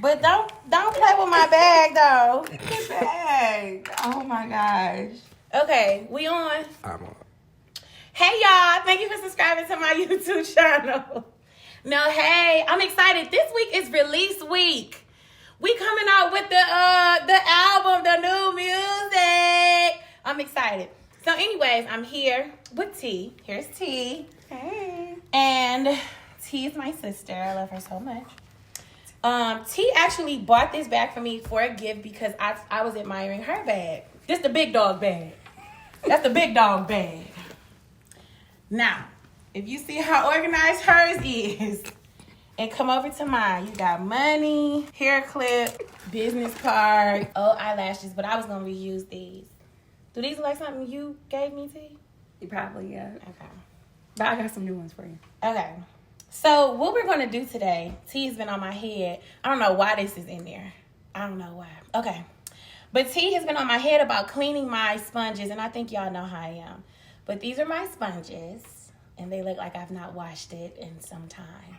But don't play with my bag though. The bag. Oh my gosh. Okay, we on. I'm on. Hey y'all, thank you for subscribing to my YouTube channel. No, hey, I'm excited. This week is release week. We coming out with the album, the new music. I'm excited. So anyways, I'm here with T. Here's T. Hey. And T is my sister. I love her so much. T actually bought this bag for me for a gift because I was admiring her bag. This the big dog bag. That's the big dog bag. Now, if you see how organized hers is, and come over to mine, you got money, hair clip, business card, old eyelashes, but I was gonna reuse these. Do these look like something you gave me, T? Probably, yeah. Okay. But I got some new ones for you. Okay. So what we're going to do today, T has been on my head. I don't know why this is in there. I don't know why. Okay. But T has been on my head about cleaning my sponges, and I think y'all know how I am. But these are my sponges, and they look like I've not washed it in some time.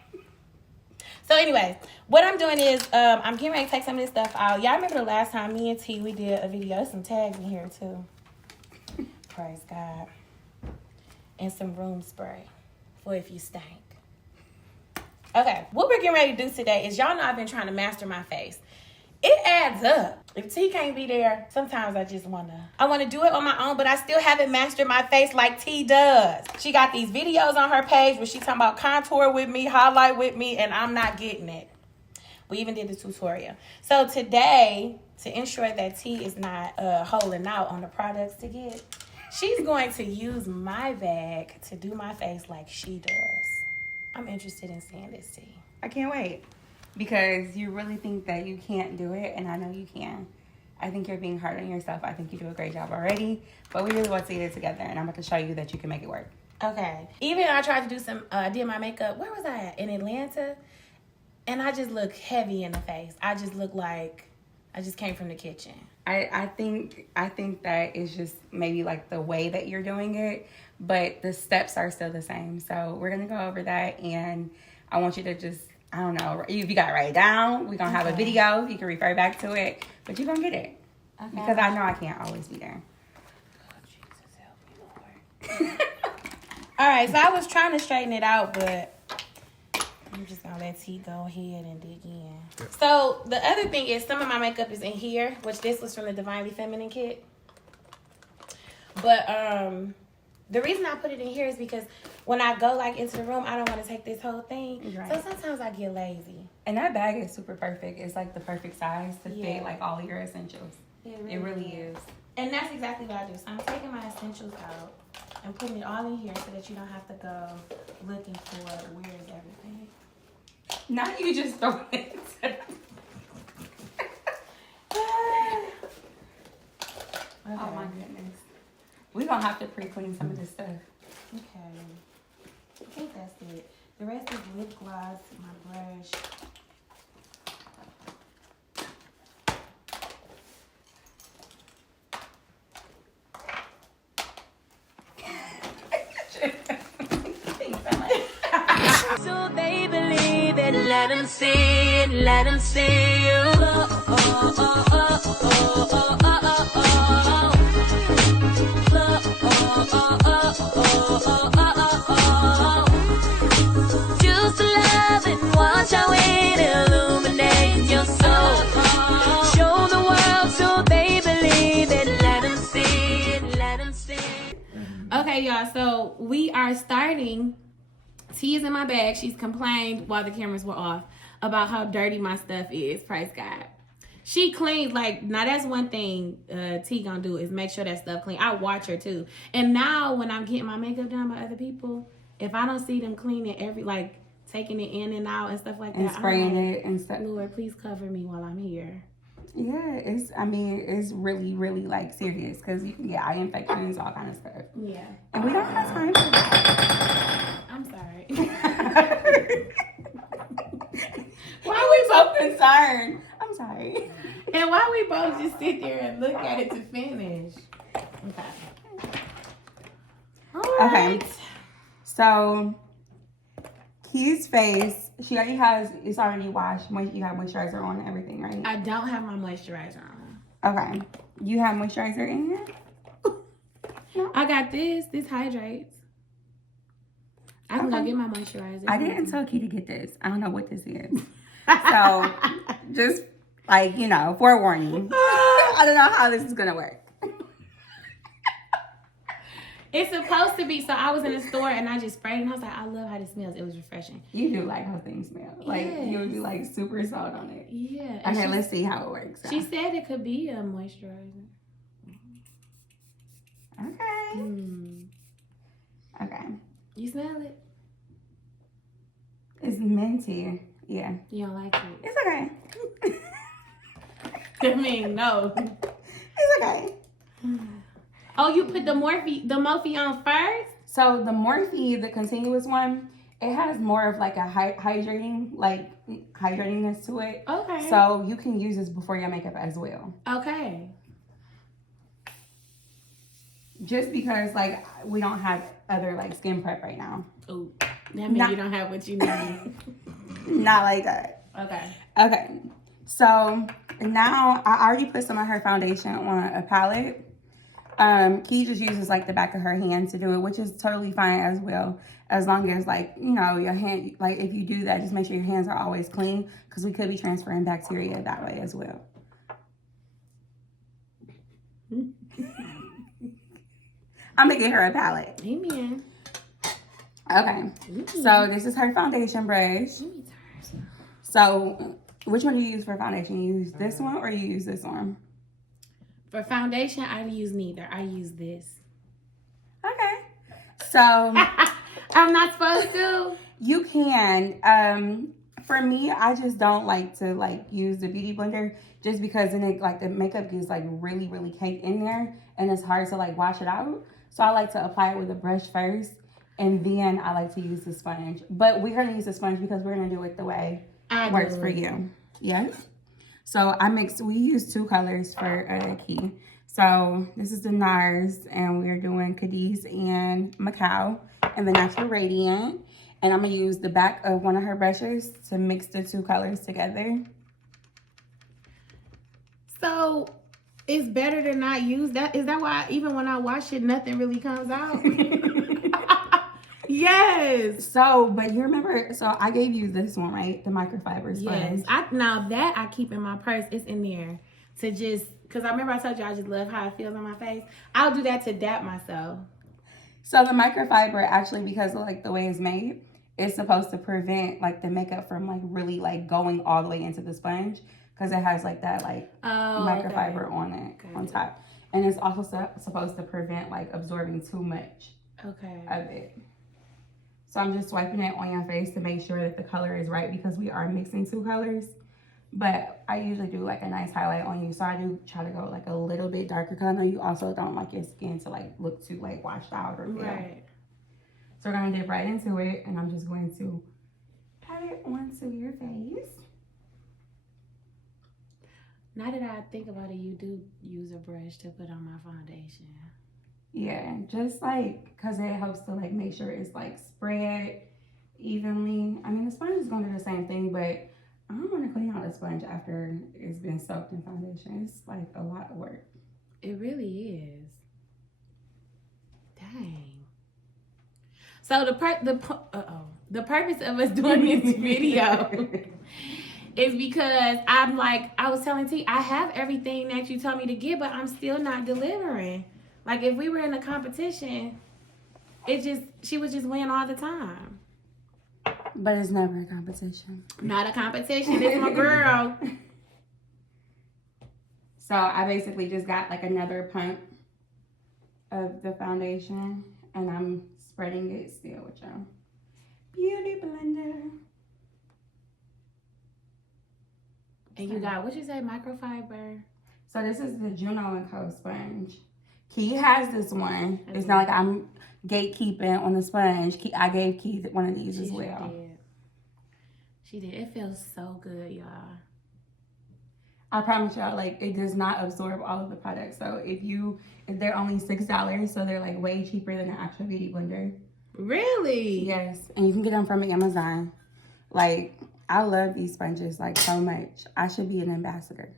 So anyways, what I'm doing is I'm getting ready to take some of this stuff out. Y'all remember the last time me and T, we did a video. There's some tags in here too. Praise God. And some room spray for if you stink. Okay, what we're getting ready to do today is, y'all know I've been trying to master my face. It adds up. If T can't be there, sometimes I just want to do it on my own, but I still haven't mastered my face like T does. She got these videos on her page where she talking about contour with me, highlight with me, and I'm not getting it. We even did the tutorial. So today, to ensure that T is not holding out on the products to get, she's going to use my bag to do my face like she does. I'm interested in seeing this, T. I can't wait. Because you really think that you can't do it, and I know you can. I think you're being hard on yourself. I think you do a great job already. But we really want to see it together, and I'm about to show you that you can make it work. Okay. Even I tried to do some, did my makeup. Where was I at? In Atlanta. And I just look heavy in the face. I just look like I just came from the kitchen. I think that it's just maybe like the way that you're doing it, but the steps are still the same. So we're gonna go over that, and I want you to just, I don't know, if you got to write it down, we're gonna have a video. You can refer back to it, but you're gonna get it. Okay. Because I know I can't always be there. Oh, Jesus, help me, Lord. All right, so I was trying to straighten it out, but I'm just gonna let T go ahead and dig in. So the other thing is, some of my makeup is in here, which this was from the Divinely Feminine kit. But the reason I put it in here is because when I go like into the room, I don't want to take this whole thing. Right. So sometimes I get lazy. And that bag is super perfect. It's like the perfect size to fit like all of your essentials. It really is. And that's exactly what I do. So I'm taking my essentials out and putting it all in here so that you don't have to go looking for where is everything. Not you just throw it. Okay. Oh my goodness. We're going to have to pre-clean some of this stuff. Okay. I think that's it. The rest is lip gloss, my brush. So they believe it, let them see it, let them see you. Oh, oh, oh, oh, oh, oh, oh, oh, oh. Choose to love and watch how it illuminates your soul. Show the world so they believe it. Let them see it, let them see it. Okay, y'all, so we are starting. T is in my bag. She's complained while the cameras were off about how dirty my stuff is. Praise God. She cleans, like, now that's one thing T gonna do is make sure that stuff clean. I watch her too. And now when I'm getting my makeup done by other people, if I don't see them cleaning like taking it in and out and stuff like and that, spraying I'm like, it and stuff. Lord, please cover me while I'm here. Yeah, it's really, really like serious because eye infections, all kind of stuff. Yeah. And we don't have time for that. I'm sorry. Why are we both concerned? I'm sorry. And why we both just sit there and look at it to finish? Okay. All right. Okay. So, Key's face she already has, it's already washed. You have moisturizer on and everything, right? I don't have my moisturizer on. Okay. You have moisturizer in here? No. I got this. This hydrates. I can go get my moisturizer. I didn't tell Key to get this. I don't know what this is. So, just like, you know, forewarning. I don't know how this is going to work. It's supposed to be. So I was in the store and I just sprayed and I was like, I love how this smells. It was refreshing. You do like how things smell. Like, Yes. you would be like super salt on it. Yeah. And Okay, let's see how it works. She said it could be a moisturizer. Okay. Okay. You smell it? It's minty. Yeah. You don't like it? It's okay. I mean, no. It's okay. Oh, you put the Morphe on first? So the Morphe, the continuous one, it has more of like a hydratingness to it. Okay. So you can use this before your makeup as well. Okay. Just because like we don't have other like skin prep right now. Oh, that means you don't have what you need. Not like that. Okay. Okay. So now I already put some of her foundation on a palette. Key just uses like the back of her hand to do it, which is totally fine as well. As long as like, you know, your hand, like if you do that, just make sure your hands are always clean because we could be transferring bacteria that way as well. I'm gonna get her a palette. Amen. Okay. So this is her foundation brush. So which one do you use for foundation? You use this one or you use this one? For foundation, I use neither. I use this. Okay. So I'm not supposed to. you can. For me, I just don't like to like use the beauty blender just because then it like the makeup gets like really, really caked in there and it's hard to like wash it out. So I like to apply it with a brush first and then I like to use the sponge. But we're gonna use the sponge because we're gonna do it the way it works for you. Yeah. So we use two colors for Key. So this is the NARS and we're doing Cadiz and Macau and the Natural Radiant. And I'm gonna use the back of one of her brushes to mix the two colors together. So it's better to not use that. Is that why even when I wash it, nothing really comes out? Yes. So, but you remember, so I gave you this one, right? The microfiber sponge. Yes. Now that I keep in my purse, it's in there to just, because I remember I told you I just love how it feels on my face. I'll do that to dap myself. So the microfiber actually, because of like the way it's made, it's supposed to prevent like the makeup from like really like going all the way into the sponge because it has like that like microfiber on it, on top. And it's also supposed to prevent like absorbing too much of it. So I'm just swiping it on your face to make sure that the color is right because we are mixing two colors. But I usually do like a nice highlight on you. So I do try to go like a little bit darker because I know you also don't like your skin to like look too like washed out or pale. Right. So we're gonna dip right into it and I'm just going to pat it onto your face. Now that I think about it, you do use a brush to put on my foundation. Yeah, just like, cause it helps to like make sure it's like spread evenly. I mean, the sponge is gonna do the same thing, but I don't want to clean out the sponge after it's been soaked in foundation. It's like a lot of work. It really is. Dang. So the purpose of us doing this video is because I was telling T, I have everything that you told me to get, but I'm still not delivering. Like if we were in a competition, she would just win all the time. But it's never a competition. Not a competition, it's my girl. So I basically just got like another pump of the foundation and I'm spreading it still with your beauty blender. And you got, what'd you say, microfiber? So this is the Juno & Co. sponge. Key has this one. It's not like I'm gatekeeping on the sponge. I gave Key one of these as well. She did. It feels so good, y'all. I promise y'all, like, it does not absorb all of the products. So if they're only $6, so they're like way cheaper than the actual beauty blender. Really? Yes, and you can get them from Amazon. Like, I love these sponges, like, so much. I should be an ambassador.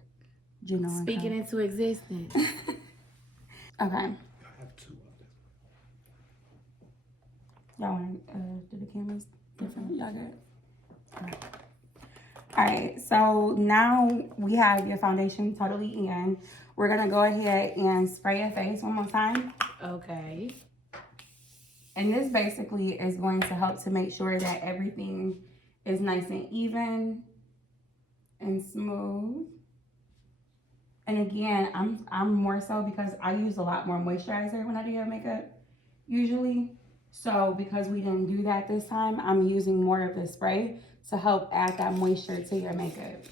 You know. Speaking into existence. Okay. I have 2 of them. Y'all want to do the cameras different? Y'all good? All right, so now we have your foundation totally in. We're going to go ahead and spray your face one more time. Okay. And this basically is going to help to make sure that everything is nice and even and smooth. And again, I'm more so because I use a lot more moisturizer when I do your makeup usually. So because we didn't do that this time, I'm using more of the spray to help add that moisture to your makeup.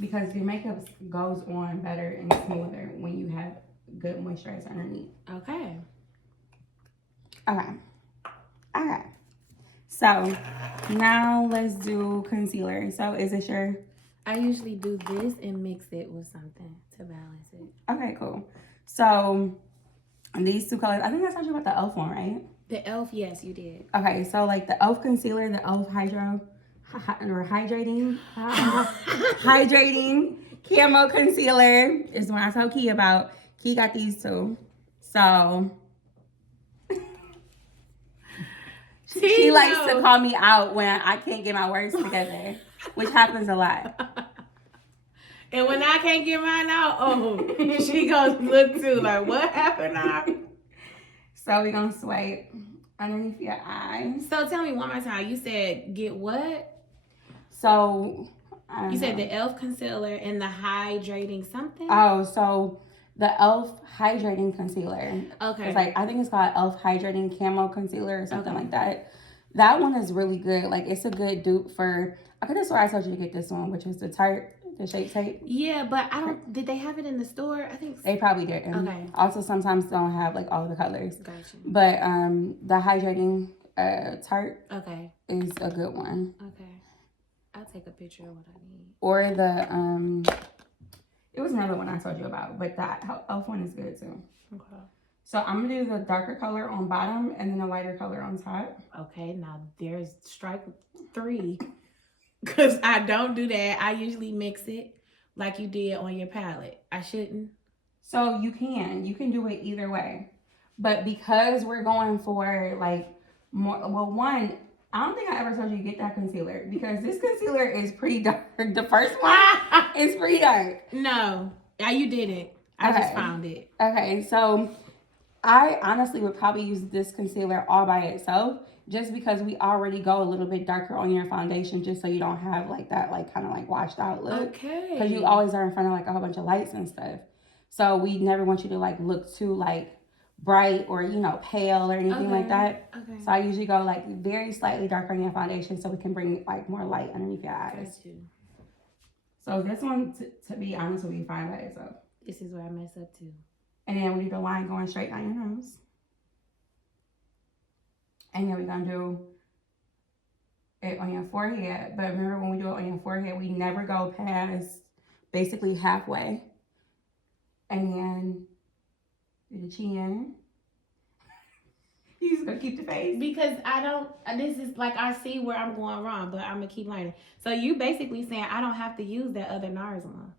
Because your makeup goes on better and smoother when you have good moisturizer underneath. Okay. Okay. So now let's do concealer. So is this your... I usually do this and mix it with something to balance it. Okay, cool. So these 2 colors, I think I told you about the e.l.f. one, right? The e.l.f., yes, you did. Okay, so like the e.l.f. concealer, the e.l.f. hydrating camo concealer is the one I told Key about. Key got these 2. So she likes to call me out when I can't get my words together, which happens a lot. And when I can't get mine out, she goes look too. Like, what happened now? So we're going to swipe underneath your eyes. So tell me one more time. You said get what? So You said the e.l.f. concealer and the hydrating something? Oh, so the e.l.f. hydrating concealer. Okay. It's like, I think it's called e.l.f. hydrating camo concealer or something Okay. like that. That one is really good. Like, it's a good dupe for, I could have sworn I told you to get this one, which was the Shape Tape. Yeah, but I don't, did they have it in the store? I think so. They probably didn't. Okay. Also, sometimes don't have like all the colors. Gotcha. But the hydrating Tarte Okay. is a good one. Okay. I'll take a picture of what I need. Or the it was another one I told you about, but that e.l.f. one is good too. Okay. So I'm gonna do the darker color on bottom and then the lighter color on top. Okay, now there's strike 3. Because I don't do that. I usually mix it like you did on your palette. I shouldn't. So you can do it either way. But because we're going for like more, well, one, I don't think I ever told you to get that concealer because this concealer is pretty dark. The first one is pretty dark. No, you did it. I just found it. Okay, so I honestly would probably use this concealer all by itself just because we already go a little bit darker on your foundation just so you don't have like that like kind of like washed out look. Okay. Because you always are in front of like a whole bunch of lights and stuff. So we never want you to like look too like bright or, you know, pale or anything like that. Okay. So I usually go like very slightly darker on your foundation so we can bring like more light underneath your eyes. Got you. So this one, to be honest, will be fine by itself. This is where I mess up too. And then we do the line going straight down your nose. And then we're going to do it on your forehead. But remember, when we do it on your forehead, we never go past basically halfway. And then do the chin. You just going to keep the face. Because I don't, this is like I see where I'm going wrong, but I'm going to keep learning. So you basically saying I don't have to use that other NARS one.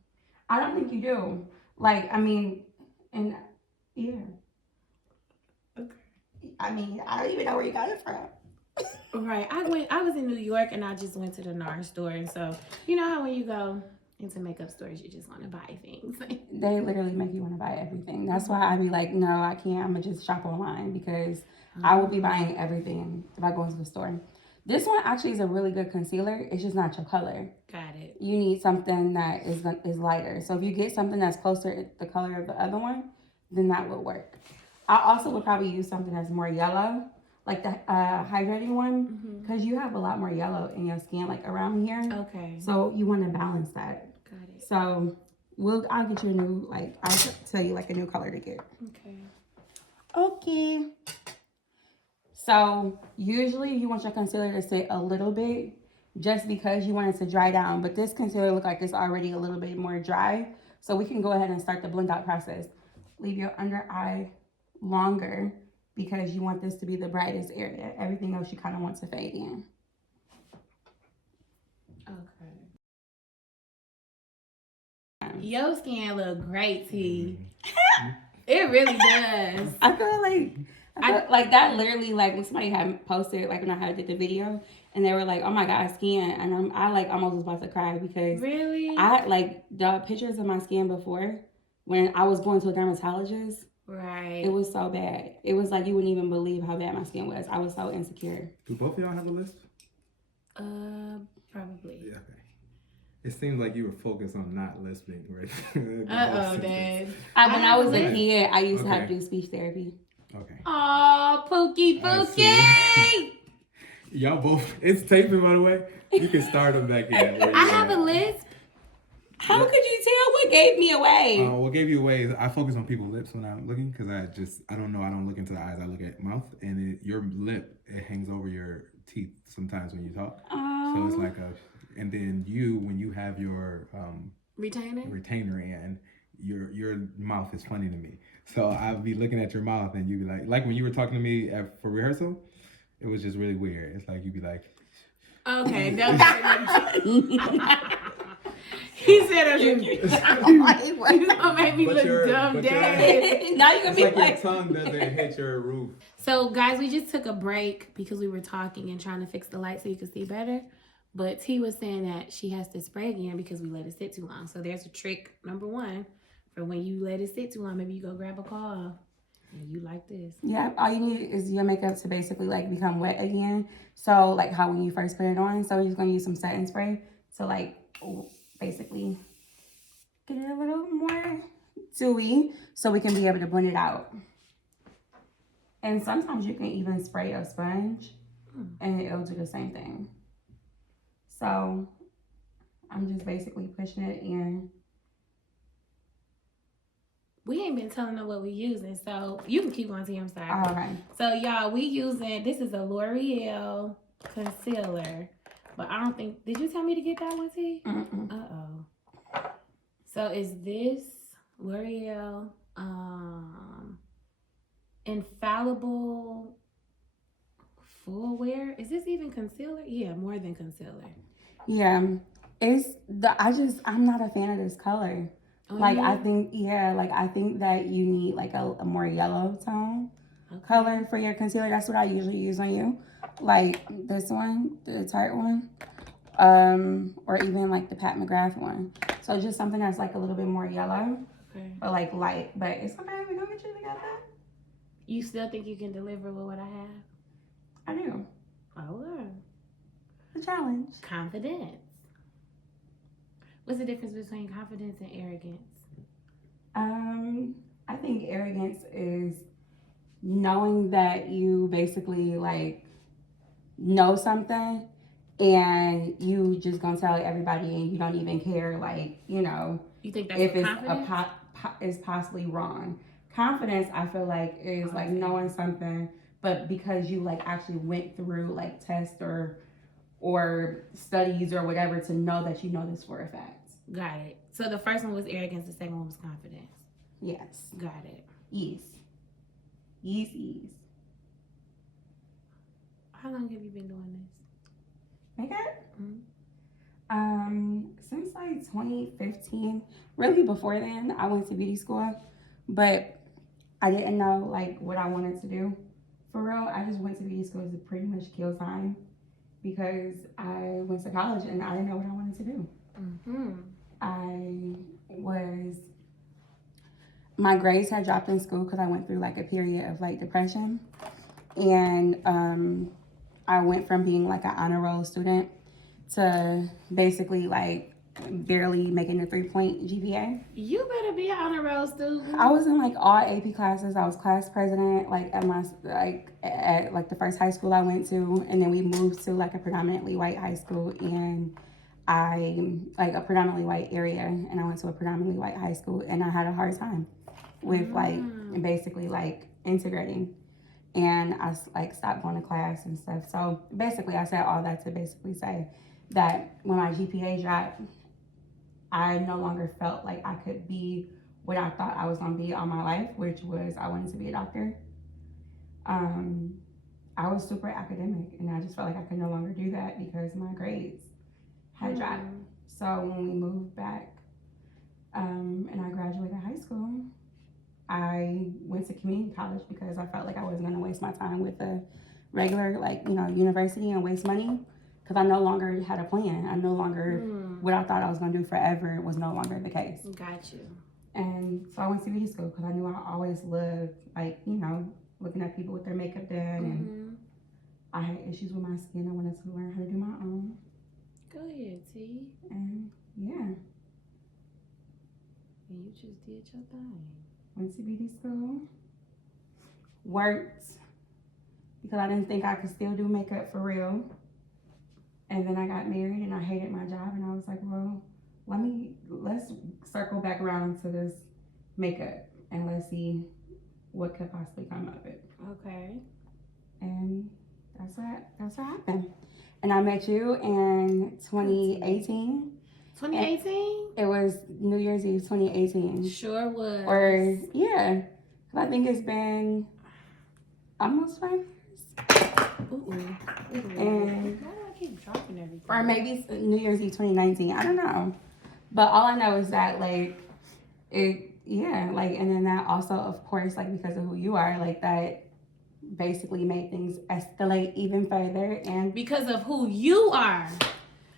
I don't think you do. Like, I mean, and yeah. Okay. I mean, I don't even know where you got it from. Right. I was in New York and I just went to the NARS store. And so, you know how when you go into makeup stores, you just want to buy things. They literally make you want to buy everything. That's why I be like, no, I can't. I'm going to just shop online because I will be buying everything if I go into the store. This one actually is a really good concealer. It's just not your color. Got it. You need something that is lighter. So if you get something that's closer to the color of the other one, then that would work. I also would probably use something that's more yellow, like the hydrating one, because you have a lot more yellow in your skin, like around here. Okay. So you want to balance that. Got it. So I'll get you a new, like, I'll tell you like a new color to get. Okay. Okay. So usually you want your concealer to sit a little bit just because you want it to dry down. But this concealer look like it's already a little bit more dry. So we can go ahead and start the blend out process. Leave your under eye longer because you want this to be the brightest area. Everything else you kind of want to fade in. Your skin look great, T. It really does. I feel like that literally, like when somebody had posted, like when I had did the video, and they were like, "Oh my God, skin," and I like almost was about to cry because Really? I like the pictures of my skin before when I was going to a dermatologist. Right. It was so bad. It was like you wouldn't even believe how bad my skin was. I was so insecure. Do both of y'all have a lisp? Probably. Yeah. Okay. It seems like you were focused on not lisping, right? Dad. When I was a lisp. kid, I used to have to Okay. do speech therapy. Okay. Oh, Pookie. Y'all both. It's taping, by the way. You can start them back in. I have a lisp. How could you tell what gave me away? What gave you away is I focus on people's lips when I'm looking because I don't know. I don't look into the eyes. I look at mouth, and your lip, it hangs over your teeth sometimes when you talk. So it's like and then when you have your retainer in, your mouth is funny to me. So I'll be looking at your mouth and you'd be like when you were talking to me for rehearsal, it was just really weird. It's like you'd be like, okay, he said, "You gonna make me look dumb, Dad." Now you gonna be your like, tongue doesn't hit your roof. So, guys, we just took a break because we were talking and trying to fix the light so you could see better. But T was saying that she has to spray again because we let it sit too long. So there's a trick number one for when you let it sit too long. Maybe you go grab a call and you like this. yeah, all you need is your makeup to basically like become wet again. So like how when you first put it on. So we're just gonna use some setting spray to like basically get it a little more dewy so we can be able to blend it out. And sometimes you can even spray a sponge and it'll do the same thing. So I'm just basically pushing it in. We ain't been telling them what we using, so you can keep on to your side. All right. So y'all, we using, this is a L'Oreal concealer, but I don't think, did you tell me to get that one, T? Uh-oh. So is this L'Oreal Infallible Full Wear? Is this even concealer? Yeah, more than concealer. Yeah, I'm not a fan of this color. I think that you need like a more yellow tone color for your concealer. That's what I usually use on you. Like this one, the Tarte one, or even like the Pat McGrath one. So just something that's like a little bit more yellow, but like light. But it's okay. We're gonna get you together. You still think you can deliver with what I have? I do. Oh, wow. The challenge. Confidence. What's the difference between confidence and arrogance? I think arrogance is knowing that you basically like know something and you just gonna tell everybody and you don't even care, like, you know, You think that's if it's confidence? is possibly wrong. Confidence, I feel like, is like knowing something, but because you like actually went through like tests or studies or whatever to know that you know this for a fact. Got it. So the first one was arrogance, the second one was confidence. Yes. Got it. Ease. How long have you been doing this? Makeup? Mm-hmm. Since like 2015. Really before then, I went to beauty school, but I didn't know like what I wanted to do. For real, I just went to beauty school to pretty much kill time because I went to college and I didn't know what I wanted to do. My grades had dropped in school because I went through like a period of like depression, and I went from being like an honor roll student to basically like barely making a 3-point GPA. You better be an honor roll student. I was in like all AP classes. I was class president like at the first high school I went to, and then we moved to like a predominantly white high school, and I like a predominantly white area, and I went to a predominantly white high school, and I had a hard time with like basically like integrating, and I like stopped going to class and stuff. So basically I said all that to basically say that when my GPA dropped, I no longer felt like I could be what I thought I was going to be all my life, which was I wanted to be a doctor. I was super academic, and I just felt like I could no longer do that because my grades had dropped. So when we moved back, And I graduated high school. I went to community college because I felt like I wasn't going to waste my time with a regular, like, you know, university and waste money, because I no longer had a plan. I no longer, what I thought I was going to do forever was no longer the case. Got you. And so I went to beauty school because I knew I always loved, like, you know, looking at people with their makeup done. And I had issues with my skin. I wanted to learn how to do my own. Go ahead, T. And yeah, And you just did your thing. went to beauty school, worked because I didn't think I could still do makeup for real. And then I got married and I hated my job, and I was like, well, let's circle back around to this makeup and let's see what could possibly come of it. Okay. And that's what happened. And I met you in 2018. 2018? It was New Year's Eve 2018. Sure was. Or, yeah. I think it's been almost 5 years. Ooh. And, Why do I keep dropping everything? or maybe it's New Year's Eve 2019. I don't know. But all I know is that, like, and then that also, of course, like, because of who you are, like, that basically made things escalate even further. And Because of who you are.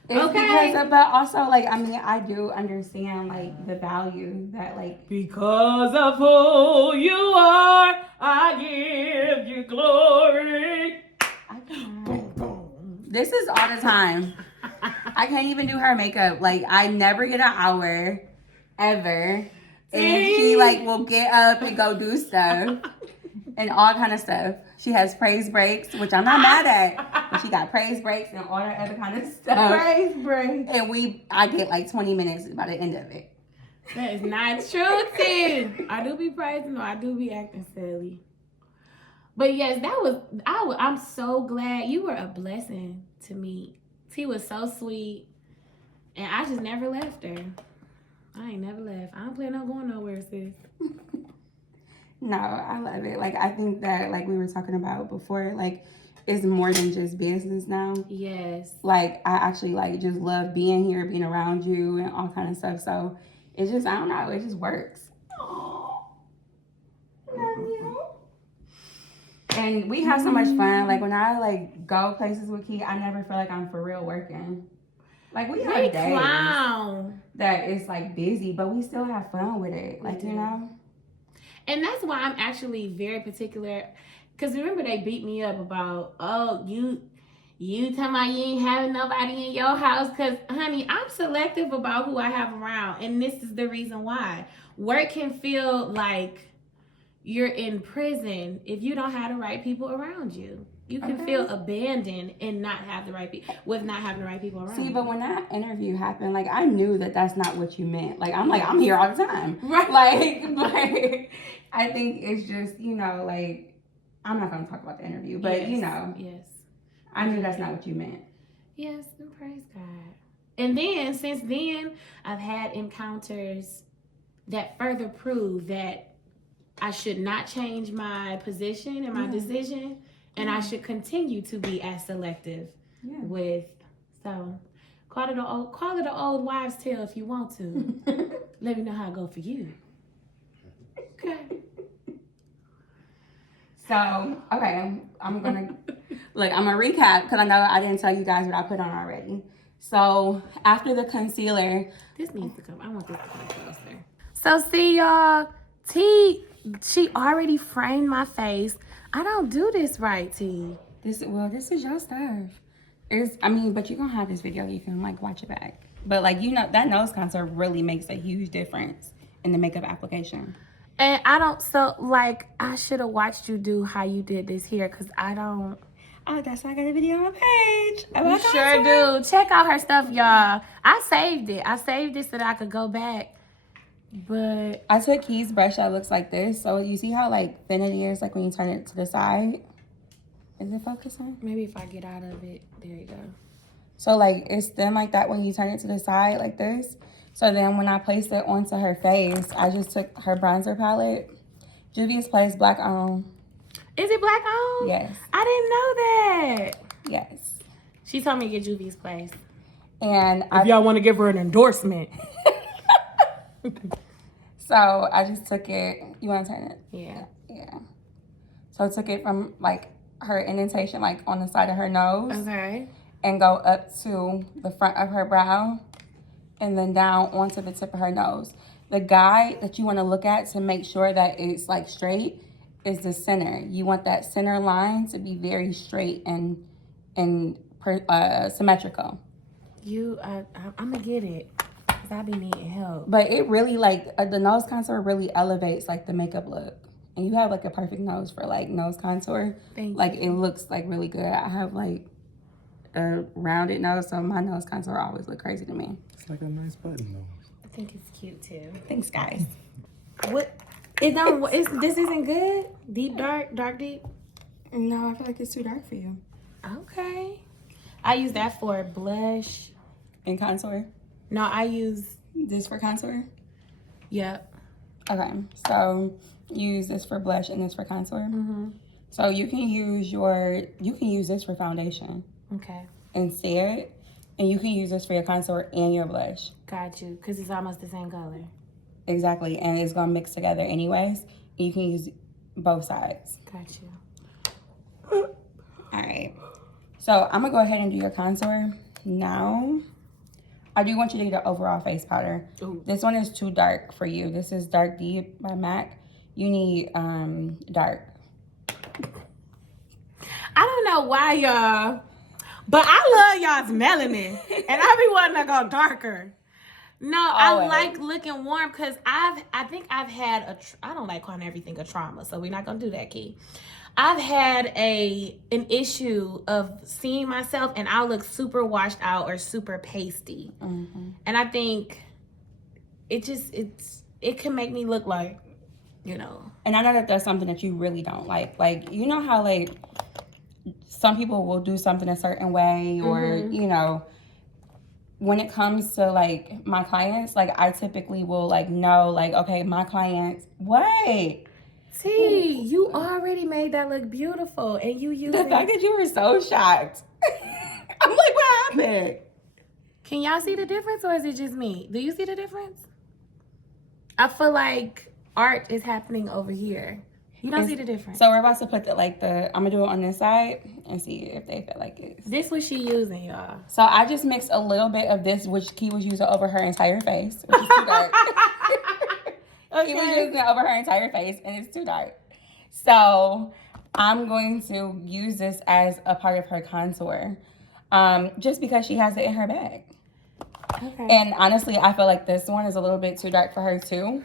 it's Okay. because of, but also, like, I mean, I do understand, like, the value that, like, Because of who you are, I give you glory. I cannot. This is all the time. I can't even do her makeup. Like, I never get an hour, ever. And she, like, will get up and go do stuff. And all kind of stuff. She has praise breaks, which I'm not mad at. But she got praise breaks and all that other kind of stuff. Praise break. And I get like 20 minutes by the end of it. That is not true, T. I do be praising her. I do be acting silly. But yes, I'm so glad you were a blessing to me. T was so sweet. And I just never left her. I ain't never left. I don't plan on going nowhere, sis. No, I love it. Like, I think that, like we were talking about before, like, it's more than just business now. Yes. Like, I actually, like, just love being here, being around you, and all kind of stuff. So, it's just, I don't know, it just works. Aww. Love you. And we have so much fun. Like, when I, like, go places with Key, I never feel like I'm for real working. Like, we have days Clown. that it's, like, busy, but we still have fun with it. Like, you know? And that's why I'm actually very particular. Because remember, they beat me up about, oh, you talking about you ain't having nobody in your house. Because, honey, I'm selective about who I have around. And this is the reason why. Work can feel like you're in prison if you don't have the right people around you. You can feel abandoned and not have the right people, with not having the right people around. See, but when that interview happened, like, I knew that that's not what you meant. Like, I'm here all the time. Right. Like, but I think it's just, you know, like, I'm not going to talk about the interview, but, Yes. you know, Yes. I knew that's not what you meant. Yes, and praise God. And then, since then, I've had encounters that further prove that I should not change my position and my decision, and I should continue to be as selective with. So, call it an old wives' tale if you want to. Let me know how it go for you. Okay. So, okay, I'm going to recap because I know I didn't tell you guys what I put on already. So, after the concealer. This needs to come. I want this to come closer. So, see, y'all. T, she already framed my face. I don't do this right, T. This is your stuff. But you're going to have this video. You can, like, watch it back. But, like, you know, that nose contour really makes a huge difference in the makeup application. And I should have watched you do how you did this here, because I don't. Oh, that's why I got a video on my page. You sure do. Check out her stuff, y'all. I saved it so that I could go back. But I took Key's brush that looks like this. So you see how, like, thin it is, like, when you turn it to the side? Is it focusing? maybe if I get out of it, there you go. So, like, it's thin like that when you turn it to the side like this. So then when I placed it onto her face, I just took her bronzer palette. Juvia's Place Black On. Is it black on? Yes. I didn't know that. Yes. She told me to get Juvie's Place. And If y'all want to give her an endorsement. So I just took it. You want to turn it? Yeah. Yeah. So I took it from like her indentation, like on the side of her nose, Okay. and go up to the front of her brow, and then down onto the tip of her nose. The guide that you want to look at to make sure that it's like straight is the center. You want that center line to be very straight and symmetrical. I'm gonna get it. Cause I be needing help. But it really like the nose contour really elevates like the makeup look. And you have like a perfect nose for like nose contour. Thank like you. It looks like really good. I have like a rounded nose, so my nose contour always look crazy to me. It's like a nice button nose. I think it's cute too. Thanks, guys. What? It don't. This isn't good. Deep, dark, deep. No, I feel like it's too dark for you. Okay. I use that for blush. And contour? No, I use. This for contour? Yep. Okay, so you use this for blush and this for contour. Mm-hmm. So you can use this for foundation Okay. instead, and you can use this for your contour and your blush. Got you. Cause it's almost the same color. Exactly, and it's gonna mix together anyways. And you can use both sides. Got you. All right. So I'm gonna go ahead and do your contour now. I do want you to get an overall face powder. Ooh. This one is too dark for you. This is Dark Deep by MAC. You need dark. I don't know why y'all, but I love y'all's melanin, and I be wanting to go darker. No, I Always. like looking warm because I think I've had I don't like calling everything a trauma, so we're not gonna do that, Key. I've had an issue of seeing myself and I'll look super washed out or super pasty, and I think it can make me look like, you know. And I know that that's something that you really don't like. Like, you know how like some people will do something a certain way, or you know, when it comes to like my clients, like I typically will like know like, okay, my clients, what? T, you already made that look beautiful, and you use The fact that you were so shocked. I'm like, what happened? Can y'all see the difference, or is it just me? Do you see the difference? I feel like art is happening over here. You don't see the difference. So we're about to put I'm gonna do it on this side and see if they feel like it. This was she using, y'all. So I just mixed a little bit of this, which Key was using over her entire face, which is too dark. He was using it over her entire face, and it's too dark. So I'm going to use this as a part of her contour, just because she has it in her bag. Okay. And honestly, I feel like this one is a little bit too dark for her too.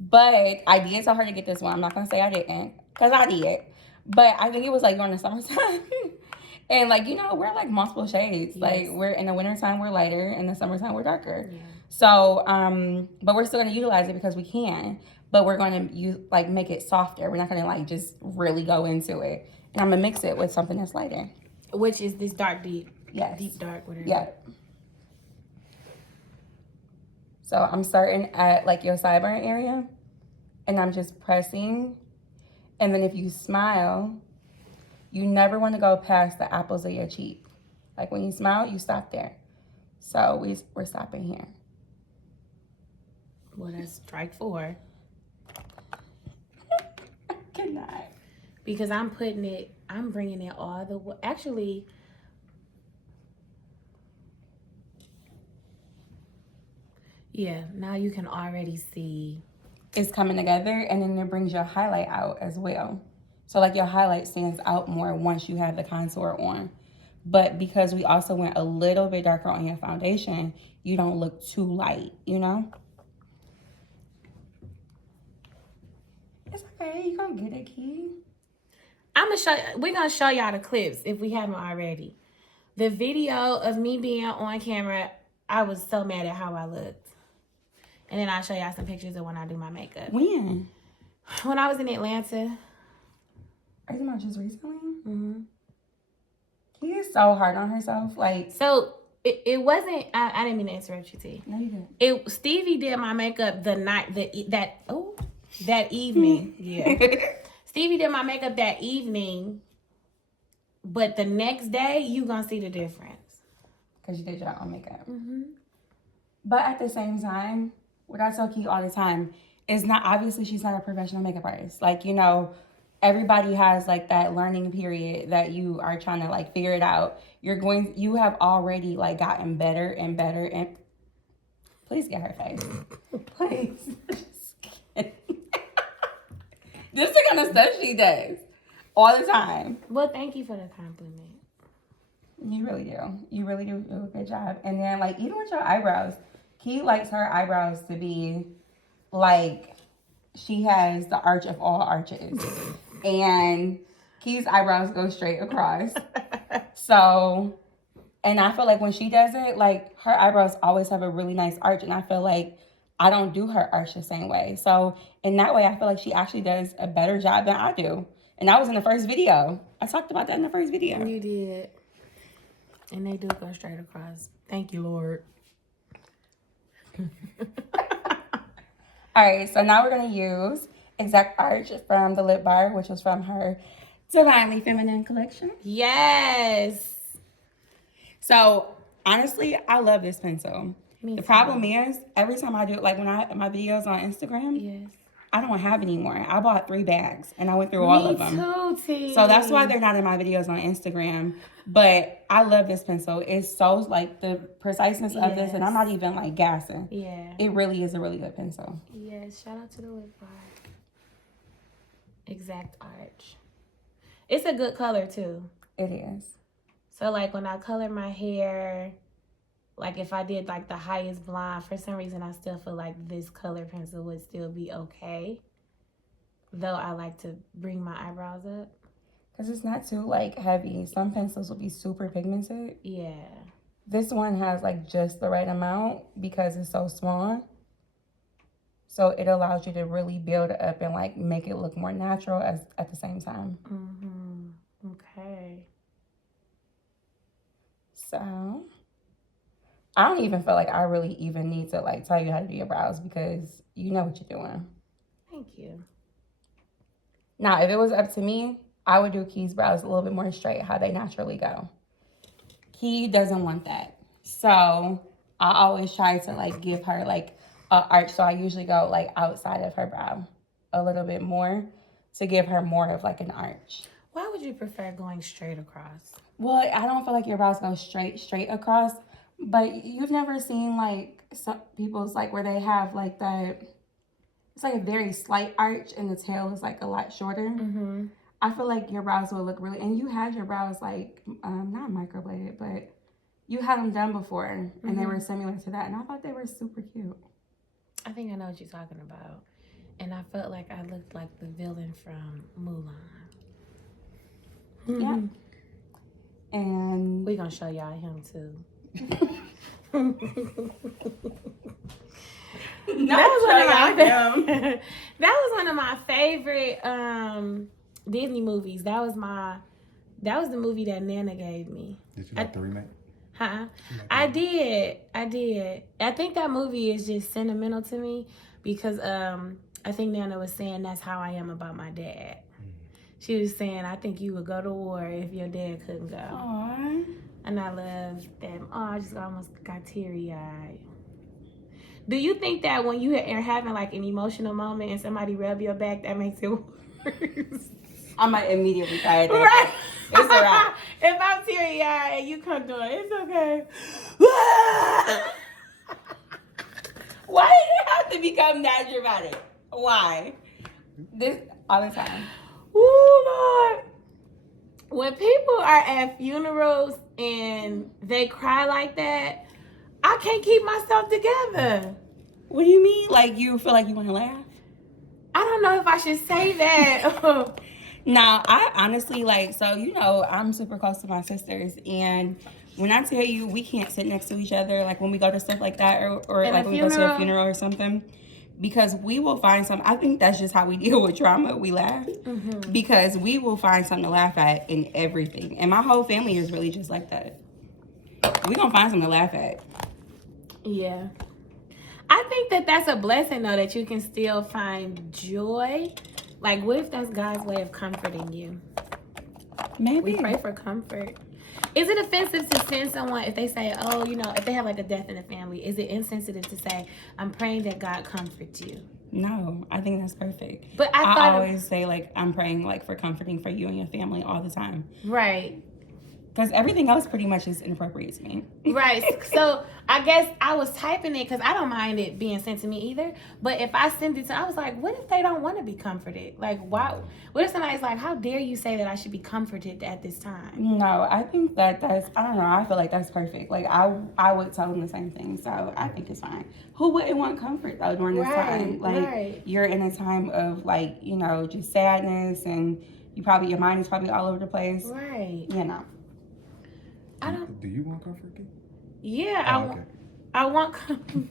But I did tell her to get this one. I'm not going to say I didn't, because I did. But I think it was like during the summertime. And like, you know, we're like multiple shades. Yes. Like we're in the wintertime, we're lighter. In the summertime, we're darker. Yeah. So, but we're still going to utilize it because we can. But we're going to make it softer. We're not going to like just really go into it. And I'm going to mix it with something that's lighter. Which is this dark, deep. Yes. Deep, dark, whatever. Yeah. So I'm starting at like your sideburn area, and I'm just pressing. And then if you smile, you never want to go past the apples of your cheek. Like when you smile, you stop there. So we're stopping here. Well, that's strike 4. I cannot. Because I'm bringing it all the way. Actually, yeah, now you can already see. It's coming together, and then it brings your highlight out as well. So like your highlight stands out more once you have the contour on. But because we also went a little bit darker on your foundation, you don't look too light, you know? It's okay, you gonna get it, Key. We're gonna show y'all the clips if we haven't already. The video of me being on camera, I was so mad at how I looked. And then I'll show y'all some pictures of when I do my makeup. When? When I was in Atlanta. Are you talking about just recently? Mm-hmm. Key is so hard on herself. Like, So it wasn't. I didn't mean to interrupt you, T. no, you didn't. Stevie did my makeup the night that evening. Yeah. Stevie did my makeup that evening, but the next day you gonna see the difference. Because you did your own makeup. Mm-hmm. But at the same time, what I tell Key all the time is not, obviously she's not a professional makeup artist. Like, you know, everybody has like that learning period that you are trying to like figure it out. You have already like gotten better and better. And please get her face. Please. Just kidding. This is the kind of stuff she does all the time. Well, thank you for the compliment. You really do. You really do a good job. And then like even with your eyebrows, Key likes her eyebrows to be like she has the arch of all arches. And Key's eyebrows go straight across. So, and I feel like when she does it, like her eyebrows always have a really nice arch. And I feel like I don't do her arch the same way. So in that way, I feel like she actually does a better job than I do. And that was in the first video. I talked about that in the first video. You did. And they do go straight across. Thank you, Lord. All right, so now we're going to use Exact Arch from the Lip Bar, which was from her Divinely Feminine collection. Yes. So, honestly, I love this pencil. Me The too. problem is, every time I do, like when I have my videos on Instagram, Yes. I don't have any more. I bought 3 bags, and I went through all of them. Me too, T. So that's why they're not in my videos on Instagram. But I love this pencil. It's so, like, the preciseness of this, and I'm not even, like, gassing. Yeah. It really is a really good pencil. Yes. Shout out to the Lip Bar. Exact Arch. It's a good color, too. It is. So, like, when I color my hair, like, if I did, like, the highest blonde, for some reason, I still feel like this color pencil would still be okay. Though I like to bring my eyebrows up. Because it's not too, like, heavy. Some pencils will be super pigmented. Yeah. This one has, like, just the right amount because it's so small. So it allows you to really build it up and, like, make it look more natural at the same time. Mm-hmm. Okay. So I don't even feel like I really even need to, like, tell you how to do your brows because you know what you're doing. Thank you. Now, if it was up to me, I would do Key's brows a little bit more straight, how they naturally go. Key doesn't want that. So I always try to, like, give her, like, a arch. So I usually go, like, outside of her brow a little bit more to give her more of, like, an arch. Why would you prefer going straight across? Well, I don't feel like your brows go straight across. But you've never seen, like, some people's, like, where they have, like, that, it's like a very slight arch and the tail is, like, a lot shorter. Mm-hmm. I feel like your brows will look really, and you had your brows, like, not microbladed, but you had them done before, and they were similar to that, and I thought they were super cute. I think I know what you're talking about. And I felt like I looked like the villain from Mulan. Yeah. And We're going to show y'all him, too. That was one of my favorite Disney movies. That was the movie that Nana gave me. Did you like the remake? Huh? I did. I think that movie is just sentimental to me because I think Nana was saying that's how I am about my dad. She was saying, I think you would go to war if your dad couldn't go. Aww. And I love that. Oh, I just almost got teary-eyed. Do you think that when you are having like an emotional moment and somebody rub your back, that makes it worse? I might immediately cry at that. Right. It's a wrap. If I'm teary-eyed and you come doing it's okay. Why did it have to become that dramatic? Why? This all the time. Ooh, Lord. When people are at funerals and they cry like that, I can't keep myself together. What do you mean? Like you feel like you want to laugh? I don't know if I should say that. Now, I honestly like, so, you know, I'm super close to my sisters. And when I tell you we can't sit next to each other, like when we go to stuff like that or In like a when we go to a funeral? funeral or something, because we will find some, I think that's just how we deal with trauma. We laugh because we will find something to laugh at in everything. And my whole family is really just like that. We gonna find something to laugh at. Yeah. I think that that's a blessing, though, that you can still find joy. Like, what if that's God's way of comforting you? Maybe. We pray for comfort. Is it offensive to send someone if they say, oh, you know, if they have like a death in the family? Is it insensitive to say, I'm praying that God comforts you? No, I think that's perfect. But I always say, like, I'm praying, like, for comforting for you and your family all the time. Right. Because everything else pretty much is inappropriate to me. Right. So I guess I was typing it because I don't mind it being sent to me either. But if I send it to, I was like, what if they don't want to be comforted? Like, why? What if somebody's like, how dare you say that I should be comforted at this time? No, I think that's, I don't know, I feel like that's perfect. Like, I would tell them the same thing. So I think it's fine. Who wouldn't want comfort, though, during this time? Like, you're in a time of, like, you know, just sadness, and your mind is probably all over the place. Right. You know. I don't. Do you want comfort, Key? Yeah, Okay. I want comfort.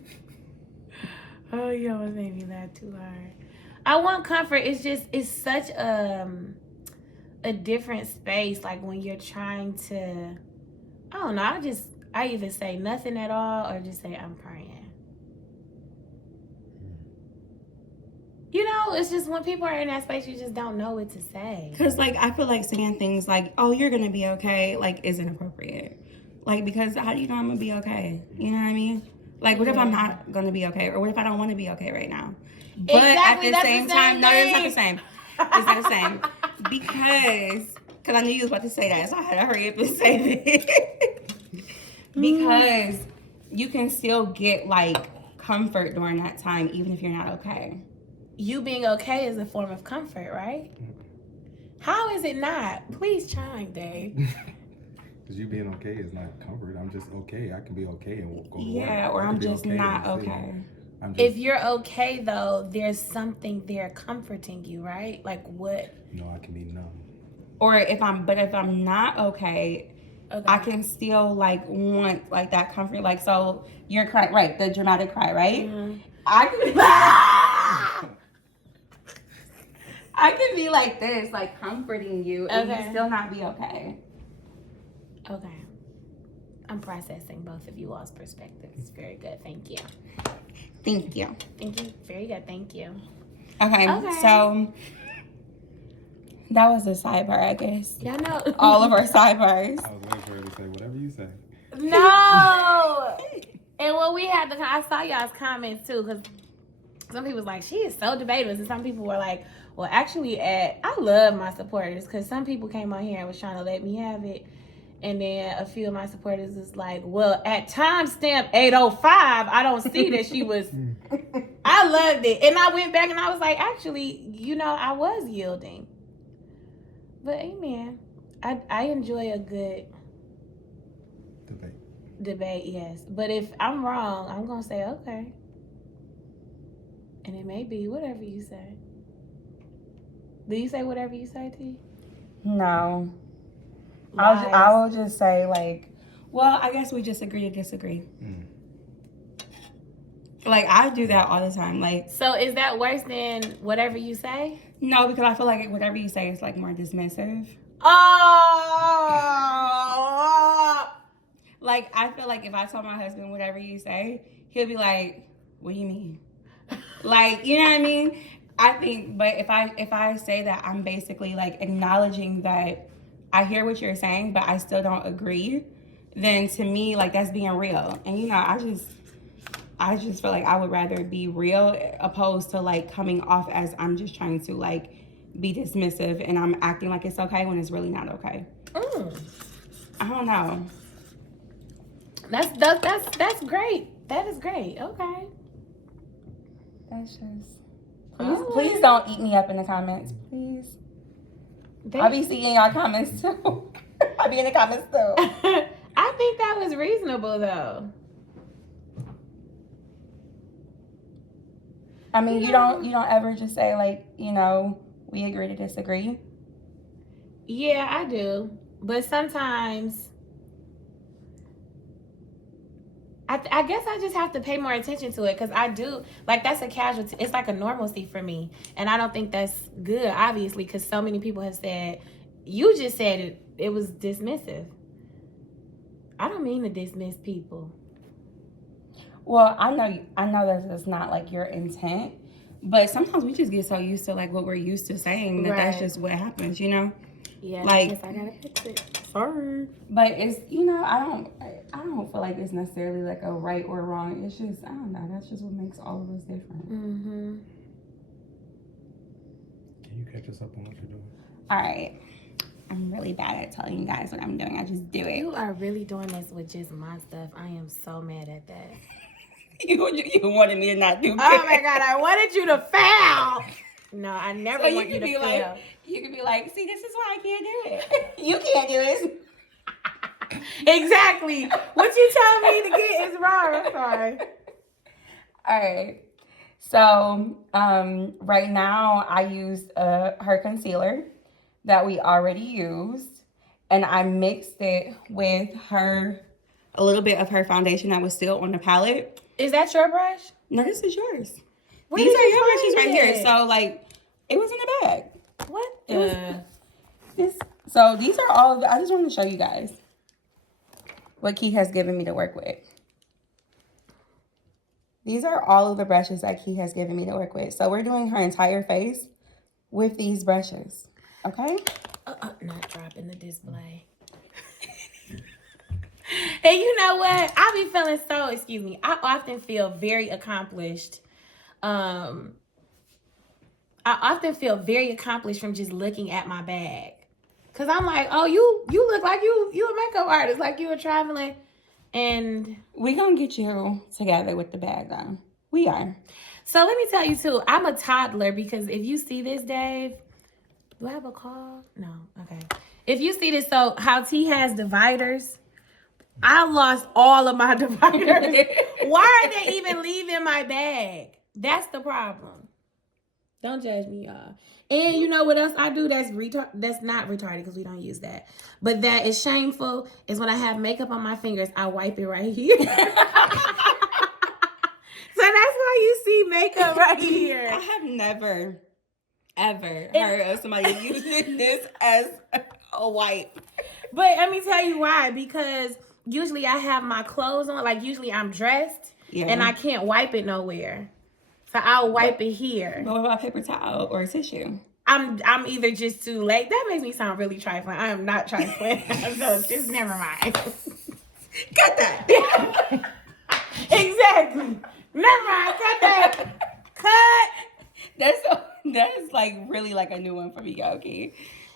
Oh, you almost made me laugh too hard. I want comfort. It's such a different space. Like when you're trying to, I don't know. I either say nothing at all or just say I'm praying. You know, it's just when people are in that space, you just don't know what to say. Because, like, I feel like saying things like, oh, you're going to be okay, like, isn't appropriate. Like, because how do you know I'm going to be okay? You know what I mean? Like, what if I'm not going to be okay? Or what if I don't want to be okay right now? But Exactly, at the same time, no, it's not the thing. same. It's not the same. Because I knew you was about to say that, so I had to hurry up and say it. Because you can still get, like, comfort during that time, even if you're not okay. You being okay is a form of comfort, right? How is it not? Please chime, Dave. Because you being okay is not comfort. I'm just okay. I can be okay and go to work. Yeah, or I'm just not okay. If you're okay, though, there's something there comforting you, right? Like what? No, I can be numb. Or if I'm not okay, I can still like want like that comfort. Like, so you're crying, right? The dramatic cry, right? Mm-hmm. I can be like this, like comforting you, and you still not be okay. Okay. I'm processing both of you all's perspectives. Very good. Thank you. Thank you. Thank you. Very good. Thank you. Okay. So that was a sidebar, I guess. Yeah, I know. All of our sidebars. I was waiting for her to say whatever you say. No. And when we had I saw y'all's comments too, because some people was like, she is so debatable, and some people were like, well, actually, I love my supporters, because some people came on here and was trying to let me have it. And then a few of my supporters was like, well, at timestamp 8:05, I don't see that she was. I loved it. And I went back and I was like, actually, you know, I was yielding. But amen. I enjoy a good debate, yes. But if I'm wrong, I'm going to say, okay. And it may be whatever you say. Do you say whatever you say, T? No. I will just say, like, well, I guess we just agree to disagree. Like, I do that all the time. Like, so is that worse than whatever you say? No, because I feel like whatever you say is, like, more dismissive. Oh! Like, I feel like if I tell my husband whatever you say, he'll be like, what do you mean? Like, you know what I mean? I think, but if I say that, I'm basically, like, acknowledging that I hear what you're saying, but I still don't agree, then to me, like, that's being real. And, you know, I just feel like I would rather be real opposed to, like, coming off as I'm just trying to, like, be dismissive and I'm acting like it's okay when it's really not okay. I don't know. That's great. That is great. Okay. That's just... Please don't eat me up in the comments, please. I'll be seeing y'all comments too. I'll be in the comments too. I think that was reasonable though. I mean, you don't ever just say, like, you know, we agree to disagree. Yeah, I do. But sometimes I guess I just have to pay more attention to it, because I do, like, that's a casualty. It's like a normalcy for me. And I don't think that's good, obviously, because so many people have said, you just said it was dismissive. I don't mean to dismiss people. Well, I know that it's not, like, your intent, but sometimes we just get so used to, like, what we're used to saying that that's just what happens, you know? Yeah, Like- I guess I gotta fix it. Sorry. But it's, you know, I don't feel like it's necessarily like a right or wrong. It's just, I don't know. That's just what makes all of us different. Mm-hmm. Can you catch us up on what you're doing? All right. I'm really bad at telling you guys what I'm doing. I just do it. You are really doing this with just my stuff. I am so mad at that. You wanted me to not do Oh my God, I wanted you to fail. No, I never So want you to be fail. like, you could be like, see, this is why I can't do it. You can't do this. Exactly. What you telling me to get is wrong. I'm sorry. All right. So right now I used her concealer that we already used, and I mixed it with a little bit of her foundation that was still on the palette. Is that your brush? No, this is yours. Where These did are you your brushes find right here. it? So like, it was in the bag. What It was- the? So these are all of the, I just want to show you guys what Key has given me to work with. These are all of the brushes that Key has given me to work with. So we're doing her entire face with these brushes. Okay? Not dropping the display. And you know what? I be feeling so, excuse me, I often feel very accomplished. I often feel very accomplished from just looking at my bag. Cause I'm like, oh, you look like you a makeup artist, like you were traveling. And We gonna get you together with the bag though. We are. so let me tell you too, I'm a toddler because if you see this, Dave, do I have a call? No, okay. If you see this, so how T has dividers, I lost all of my dividers. Why are they even leaving my bag? That's the problem. Don't judge me, y'all. And you know what else I do that's that's not retarded because we don't use that. But that is shameful is when I have makeup on my fingers, I wipe it right here. So that's why you see makeup right I here. have never, ever heard of somebody using this as a wipe. But let me tell you why. Because usually I have my clothes on. Like usually I'm dressed and I can't wipe it nowhere. So I'll wipe it here. But what about paper towel or tissue? I'm either just too late. That makes me sound really trifling. I am not trifling. So just never mind. Cut that. Exactly. Never mind. Cut that. Cut. That's like really like a new one for me, okay?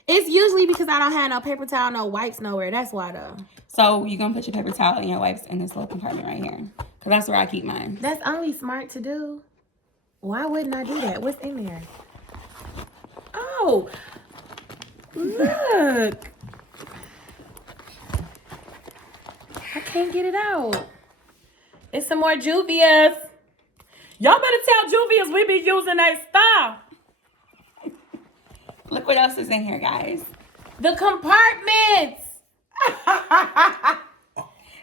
It's usually because I don't have no paper towel, no wipes nowhere. That's why though. So you're gonna put your paper towel and your wipes in this little compartment right here. Cause that's where I keep mine. That's only smart to do. Why wouldn't I do that? What's in there? Oh, look. I can't get it out. It's some more Juvias. Y'all better tell Juvias we be using that stuff. Look what else is in here, guys. The compartments.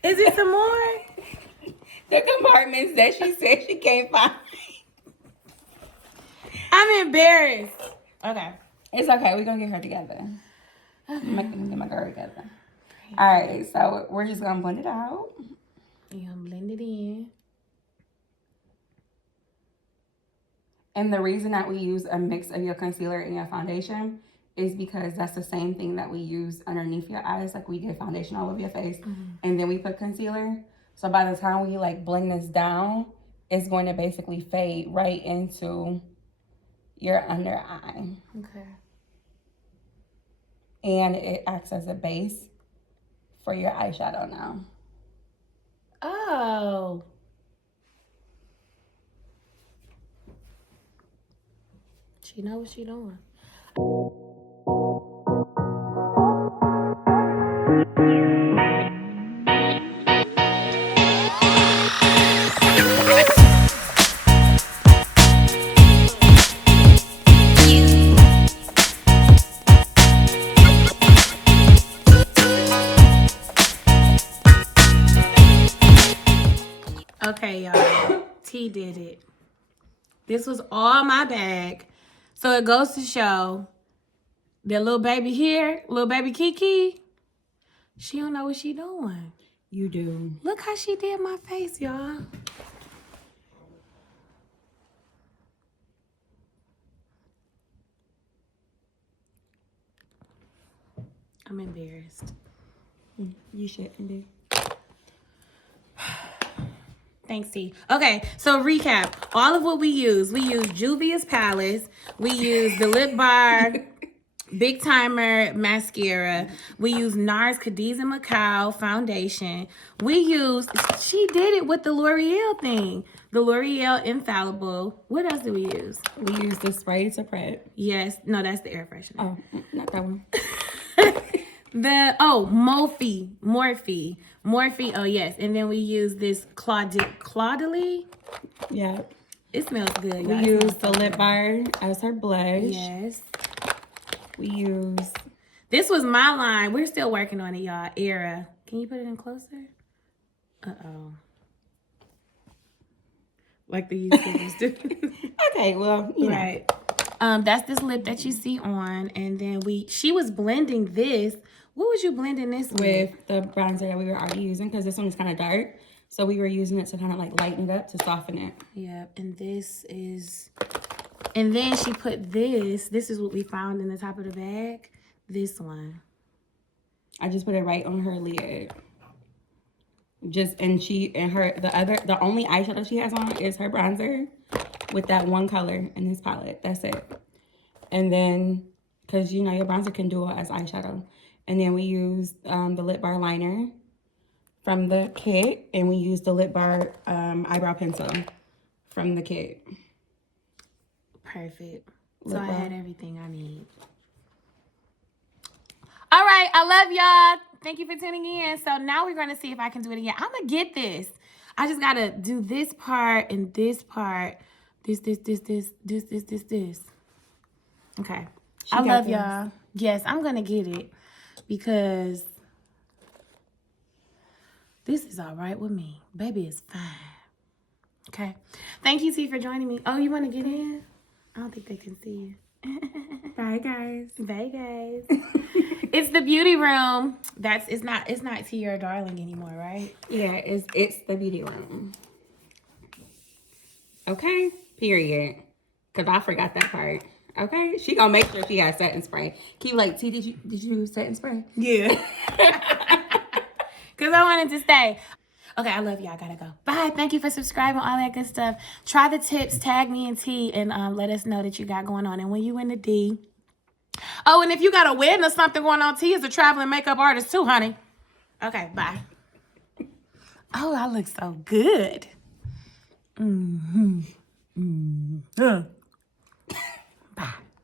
Is it some more? The compartments that she said she can't find. I'm embarrassed. Okay. It's okay. We're gonna get her together. Get my girl together. All right. So we're just gonna blend it out. Yeah, blend it in. And the reason that we use a mix of your concealer and your foundation is because that's the same thing that we use underneath your eyes. Like we did foundation all over your face and then we put concealer. So by the time we like blend this down, it's going to basically fade right into your under eye. Okay. And it acts as a base for your eyeshadow now. Oh. She know what she doing. Okay, y'all. T did it. This was all my bag. So it goes to show that little baby here, little baby Kiki, she don't know what she doing. You do. Look how she did my face, y'all. I'm embarrassed. You shouldn't be. Thanks, T. Okay, so recap. All of what we use Juvia's Palace. We use the Lip Bar Big Timer mascara. We use NARS Cadiz and Macau foundation. She did it with the L'Oreal thing. The L'Oreal Infallible. What else do we use? We use the spray to prep. Yes. No, that's the air freshener. Oh, not that one. Morphe. Oh, yes. And then we use this Claudely. Yeah. It smells good. We use the lip bar as her blush. Yes. We use... This was my line. We're still working on it, y'all. Era. Can you put it in closer? Uh-oh. Like the YouTubers do. Okay, well, you know. Right. That's this lip that you see on. And then she was blending this. What was you blending this with? The bronzer that we were already using, because this one is kind of dark. So we were using it to kind of like lighten it up, to soften it. Yeah, and this is... And then she put this. This is what we found in the top of the bag. This one. I just put it right on her lid. The only eyeshadow she has on is her bronzer with that one color in this palette. That's it. And then, because you know your bronzer can dual as eyeshadow. And then we use the lip bar liner from the kit, and we use the lip bar eyebrow pencil from the kit. Perfect. So I had everything I need. All right, I love y'all. Thank you for tuning in. So now we're going to see if I can do it again. I'm going to get this. I just got to do this part and this part. This. Okay. I love y'all. Yes, I'm going to get it because this is all right with me. Baby is fine. Okay. Thank you, T, for joining me. Oh, you want to get in? I don't think they can see you. Bye, guys. Bye, guys. It's the beauty room. It's not Tiara Darling anymore, right? Yeah, it's the beauty room. Okay, period. Because I forgot that part. Okay, she gonna make sure she has setting spray. Keep like, T, did you use setting spray? Yeah. Because I wanted to stay. Okay, I love y'all. I gotta go. Bye. Thank you for subscribing, all that good stuff. Try the tips, tag me and T, and let us know that you got going on. And when you in the D. Oh, and if you got a wedding or something going on, T is a traveling makeup artist too, honey. Okay, bye. Oh, I look so good.